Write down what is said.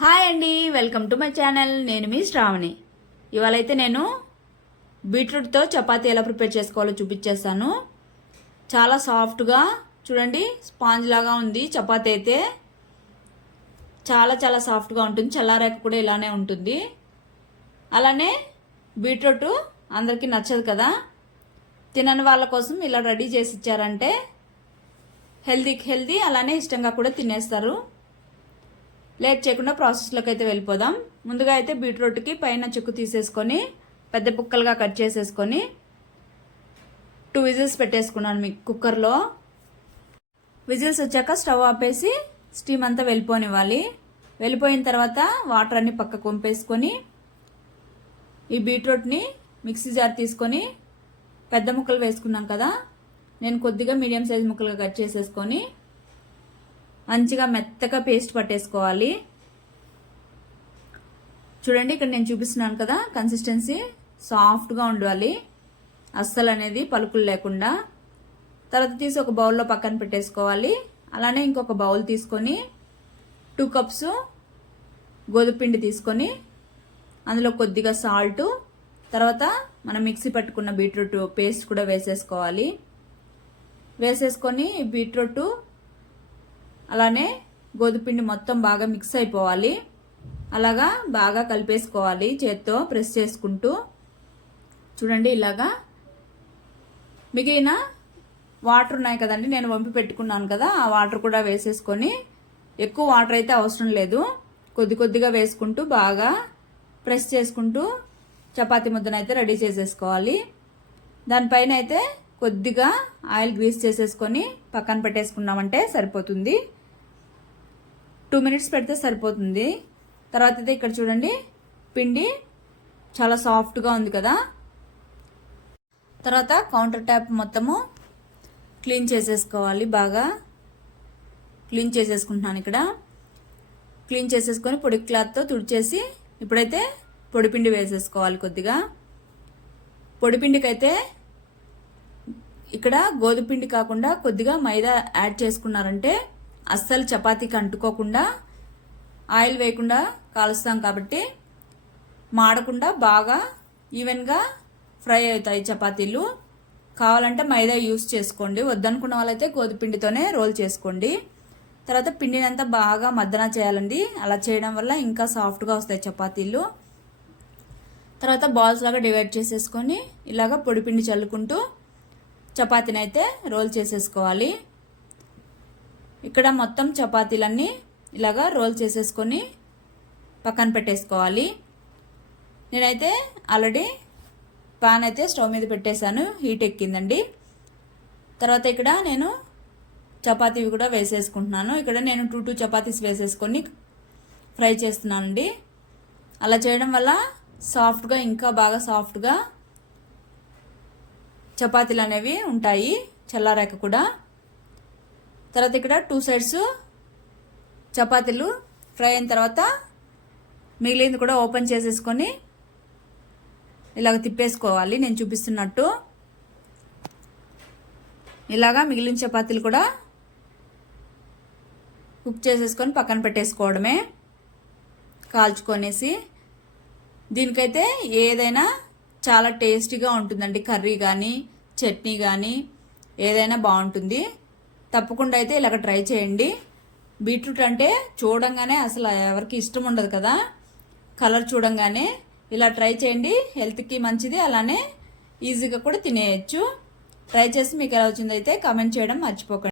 Hi అండి welcome to my channel. నేను మీ శ్రావణి. ఇవాళ అయితే నేను బీట్రూట్తో చపాతీ ఎలా ప్రిపేర్ చేసుకోవాలో చూపించేస్తాను. చాలా సాఫ్ట్గా చూడండి స్పాంజ్ లాగా ఉంది చపాతీ అయితే. చాలా చాలా సాఫ్ట్గా ఉంటుంది చల్లారాక కూడా ఇలానే ఉంటుంది. అలానే బీట్రూట్ అందరికీ నచ్చదు కదా. తినని వాళ్ళ కోసం ఇలా రెడీ చేసి ఇచ్చారంటే హెల్దీకి హెల్దీ అలానే ఇష్టంగా కూడా తినేస్తారు. లేట్ చేయకుండా ప్రాసెస్లోకి అయితే వెళ్ళిపోదాం. ముందుగా అయితే బీట్రూట్కి పైన చెక్కు తీసేసుకొని పెద్ద బుక్కలుగా కట్ చేసేసుకొని టూ విజిల్స్ పెట్టేసుకున్నాను మీ కుక్కర్లో విజిల్స్ వచ్చాక స్టవ్ ఆపేసి స్టీమ్ అంతా వెళ్ళిపోనివ్వాలి. వెళ్ళిపోయిన తర్వాత వాటర్ అన్ని పక్క కొంపేసుకొని ఈ బీట్రూట్ని మిక్సీ జార్ తీసుకొని పెద్ద ముక్కలు వేసుకున్నాం కదా నేను కొద్దిగా మీడియం సైజ్ ముక్కలుగా కట్ చేసేసుకొని మంచిగా మెత్తగా పేస్ట్ పట్టేసుకోవాలి. చూడండి ఇక్కడ నేను చూపిస్తున్నాను కదా కన్సిస్టెన్సీ సాఫ్ట్గా ఉండాలి. అస్సలు అనేది పలుకులు లేకుండా. తర్వాత తీసి ఒక బౌల్లో పక్కన పెట్టేసుకోవాలి. అలానే ఇంకొక బౌల్ తీసుకొని టూ కప్స్ గోధుమపిండి తీసుకొని అందులో కొద్దిగా సాల్టు తర్వాత మనం మిక్సీ పట్టుకున్న బీట్రూట్ పేస్ట్ కూడా వేసేసుకోవాలి. వేసేసుకొని బీట్రూట్ అలానే గోధుపిండి మొత్తం బాగా మిక్స్ అయిపోవాలి. అలాగా బాగా కలిపేసుకోవాలి. చేత్తో ప్రెస్ చేసుకుంటూ. చూడండి ఇలాగా. మిగిలిన వాటర్ ఉన్నాయి కదండి నేను వంపి పెట్టుకున్నాను కదా ఆ వాటర్ కూడా వేసేసుకొని ఎక్కువ వాటర్ అయితే అవసరం లేదు. కొద్ది కొద్దిగా వేసుకుంటూ బాగా ప్రెస్ చేసుకుంటూ చపాతీ ముద్దనైతే రెడీ చేసేసుకోవాలి. దానిపైన అయితే కొద్దిగా ఆయిల్ గ్రీస్ చేసేసుకొని పక్కన పెట్టేసుకున్నామంటే సరిపోతుంది. టూ మినిట్స్ పెడితే సరిపోతుంది. తర్వాత అయితే ఇక్కడ చూడండి పిండి చాలా సాఫ్ట్గా ఉంది కదా. తర్వాత కౌంటర్ ట్యాప్ మొత్తము క్లీన్ చేసేసుకోవాలి బాగా. క్లీన్ చేసేసుకుంటున్నాను ఇక్కడ. క్లీన్ చేసేసుకొని పొడి క్లాత్తో తుడిచేసి ఇప్పుడైతే పొడిపిండి వేసేసుకోవాలి కొద్దిగా. పొడిపిండికైతే ఇక్కడ గోధుమపిండి కాకుండా కొద్దిగా మైదా యాడ్ చేసుకున్నారంటే అస్సలు చపాతీకి అంటుకోకుండా ఆయిల్ వేయకుండా కాలుస్తాం కాబట్టి మాడకుండా బాగా ఈవెన్గా ఫ్రై అవుతాయి చపాతీలు. కావాలంటే మైదా యూస్ చేసుకోండి. వద్దనుకున్న వాళ్ళైతే గోధుమపిండితోనే రోల్ చేసుకోండి. తర్వాత పిండినంత బాగా మద్దన చేయాలండి. అలా చేయడం వల్ల ఇంకా సాఫ్ట్గా వస్తాయి చపాతీలు. తర్వాత బాల్స్ లాగా డివైడ్ చేసేసుకొని ఇలాగ పొడిపిండి చల్లుకుంటూ చపాతీని అయితే రోల్ చేసేసుకోవాలి. ఇక్కడ మొత్తం చపాతీలన్నీ ఇలాగా రోల్ చేసేసుకొని పక్కన పెట్టేసుకోవాలి. నేనైతే ఆల్రెడీ పాన్ అయితే స్టవ్ మీద పెట్టేశాను హీట్ ఎక్కిందండి. తర్వాత ఇక్కడ నేను చపాతీవి కూడా వేసేసుకుంటున్నాను. ఇక్కడ నేను టూ టూ చపాతీస్ వేసేసుకొని ఫ్రై చేస్తున్నానండి. అలా చేయడం వల్ల సాఫ్ట్గా ఇంకా బాగా సాఫ్ట్గా చపాతీలు అనేవి ఉంటాయి చల్లారాక కూడా. తర్వాత ఇక్కడ టూ సైడ్స్ చపాతీలు ఫ్రై అయిన తర్వాత మిగిలింది కూడా ఓపెన్ చేసేసుకొని ఇలాగ తిప్పేసుకోవాలి. నేను చూపిస్తున్నట్టు. ఇలాగా మిగిలిన చపాతీలు కూడా కుక్ చేసేసుకొని పక్కన పెట్టేసుకోవడమే. కాల్చుకొనేసి దీనికైతే ఏదైనా చాలా టేస్టీగా ఉంటుందండి. కర్రీ కానీ చట్నీ కానీ ఏదైనా బాగుంటుంది. తప్పకుండా అయితే ఇలాగ ట్రై చేయండి. బీట్రూట్ అంటే చూడంగానే అసలు ఎవరికి ఇష్టం ఉండదు కదా. కలర్ చూడంగానే ఇలా ట్రై చేయండి. హెల్త్కి మంచిది అలానే ఈజీగా కూడా తినేయచ్చు. ట్రై చేసి మీకు ఎలా వచ్చిందైతే కామెంట్ చేయడం మర్చిపోకండి.